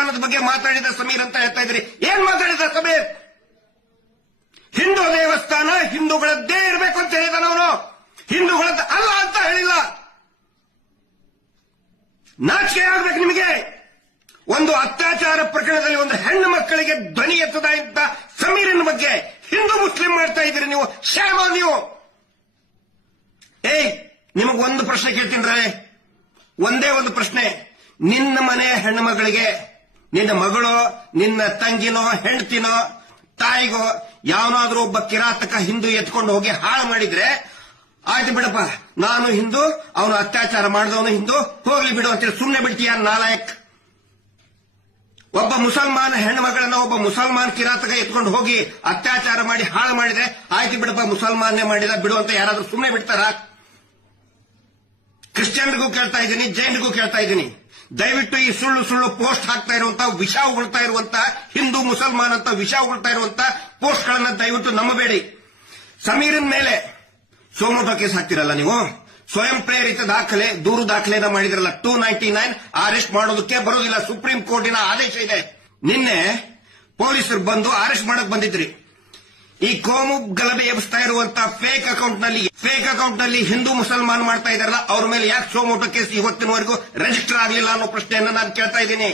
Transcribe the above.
ದೇವಸ್ಥಾನದ ಬಗ್ಗೆ ಮಾತಾಡಿದ ಸಮೀರ್ ಅಂತ ಹೇಳ್ತಾ ಇದ್ರಿ. ಏನ್ ಮಾತಾಡಿದ ಸಮೀರ್? ಹಿಂದೂ ದೇವಸ್ಥಾನ ಹಿಂದೂಗಳದ್ದೇ ಇರಬೇಕು ಅಂತ ಹೇಳಿದ ಅವನು, ಹಿಂದೂಗಳದ್ದು ಅಲ್ಲ ಅಂತ ಹೇಳಿಲ್ಲ. ನಾಚಿಕೆ ಆಗ್ಬೇಕು ನಿಮಗೆ. ಒಂದು ಅತ್ಯಾಚಾರ ಪ್ರಕರಣದಲ್ಲಿ ಒಂದು ಹೆಣ್ಣು ಮಕ್ಕಳಿಗೆ ಧ್ವನಿ ಎತ್ತದ ಇಂತ ಸಮೀರಿನ ಬಗ್ಗೆ ಹಿಂದೂ ಮುಸ್ಲಿಂ ಮಾಡ್ತಾ ಇದ್ದೀರಿ ನೀವು. ಶ್ಯಾಮ ನೀವು. ನಿಮಗೊಂದು ಪ್ರಶ್ನೆ ಕೇಳ್ತೀನಿ, ಒಂದೇ ಒಂದು ಪ್ರಶ್ನೆ. ನಿನ್ನ ಮನೆ ಹೆಣ್ಣು ಮಗಳಿಗೆ, ನಿನ್ನ ಮಗಳು, ನಿನ್ನ ತಂಗಿನೋ ಹೆಂಡತಿನೋ ತಾಯಿಗೋ ಯಾವನಾದ್ರೂ ಒಬ್ಬ ಕಿರಾತಕ ಹಿಂದೂ ಎತ್ಕೊಂಡು ಹೋಗಿ ಹಾಳು ಮಾಡಿದ್ರೆ, ಆಯ್ತು ಬಿಡಪ್ಪ ನಾನು ಹಿಂದೂ, ಅವನು ಅತ್ಯಾಚಾರ ಮಾಡಿದವನು ಹಿಂದೂ, ಹೋಗ್ಲಿ ಬಿಡು ಅಂತೇಳಿ ಸುಮ್ಮನೆ ಬಿಡ್ತೀಯ ನಾಲಾಯಕ್? ಒಬ್ಬ ಮುಸಲ್ಮಾನ ಹೆಣ್ಣು ಮಗಳನ್ನ ಒಬ್ಬ ಮುಸಲ್ಮಾನ್ ಕಿರಾತಕ ಎತ್ಕೊಂಡು ಹೋಗಿ ಅತ್ಯಾಚಾರ ಮಾಡಿ ಹಾಳು ಮಾಡಿದ್ರೆ, ಆಯ್ತು ಬಿಡಪ್ಪ ಮುಸಲ್ಮಾನ್ನೇ ಮಾಡಿದ ಬಿಡು ಅಂತ ಯಾರಾದ್ರೂ ಸುಮ್ಮನೆ ಬಿಡ್ತಾರ? ಕ್ರಿಶ್ಚಿಯನ್ರಿಗೂ ಕೇಳ್ತಾ ಇದ್ದೀನಿ, ಜೈನ್ರಿಗೂ ಕೇಳ್ತಾ ಇದ್ದೀನಿ, ದಯವಿಟ್ಟು ಈ ಸುಳ್ಳು ಸುಳ್ಳು ಪೋಸ್ಟ್ ಹಾಕ್ತಾ ಇರುವಂತ, ವಿಷ ಉಗುಳ್ತಾ ಇರುವಂತ, ಹಿಂದೂ ಮುಸಲ್ಮಾನ್ ಅಂತ ವಿಷ ಉಗುಳ್ತಾ ಇರುವಂತ ಪೋಸ್ಟ್ ಗಳನ್ನ ದಯವಿಟ್ಟು ನಂಬಬೇಡಿ. ಸಮೀರನ್ ಮೇಲೆ ಸೋಮೋಟೋ ಕೇಸ್ ಹಾಕ್ತಿರಲ್ಲ ನೀವು, ಸ್ವಯಂ ಪ್ರೇರಿತ ದಾಖಲೆ, ದೂರು ದಾಖಲೆನ ಮಾಡಿದ್ರಲ್ಲ, 299 ಅರೆಸ್ಟ್ ಮಾಡೋದಕ್ಕೆ ಬರೋದಿಲ್ಲ. ಸುಪ್ರೀಂ ಕೋರ್ಟಿನ ಆದೇಶ ಇದೆ. ನಿನ್ನೆ ಪೊಲೀಸರು ಬಂದು ಅರೆಸ್ಟ್ ಮಾಡಕ್ ಬಂದಿದ್ರಿ. ಈ ಕೋಮು ಗಲಭೆ ಎಬ್ಬಿಸ್ತಾ ಇರುವಂತ ಫೇಕ್ ಅಕೌಂಟ್ ನಲ್ಲಿ ಹಿಂದೂ ಮುಸಲ್ಮಾನ್ ಮಾಡ್ತಾ ಇದಾರಲ್ಲ, ಅವ್ರ ಮೇಲೆ ಯಾಕೆ ಸೋಮೋಟೋ ಕೇಸ್ ಇವತ್ತಿನವರೆಗೂ ರಿಜಿಸ್ಟರ್ ಆಗಲಿಲ್ಲ ಅನ್ನೋ ಪ್ರಶ್ನೆಯನ್ನ ನಾನು ಕೇಳ್ತಾ ಇದ್ದೀನಿ.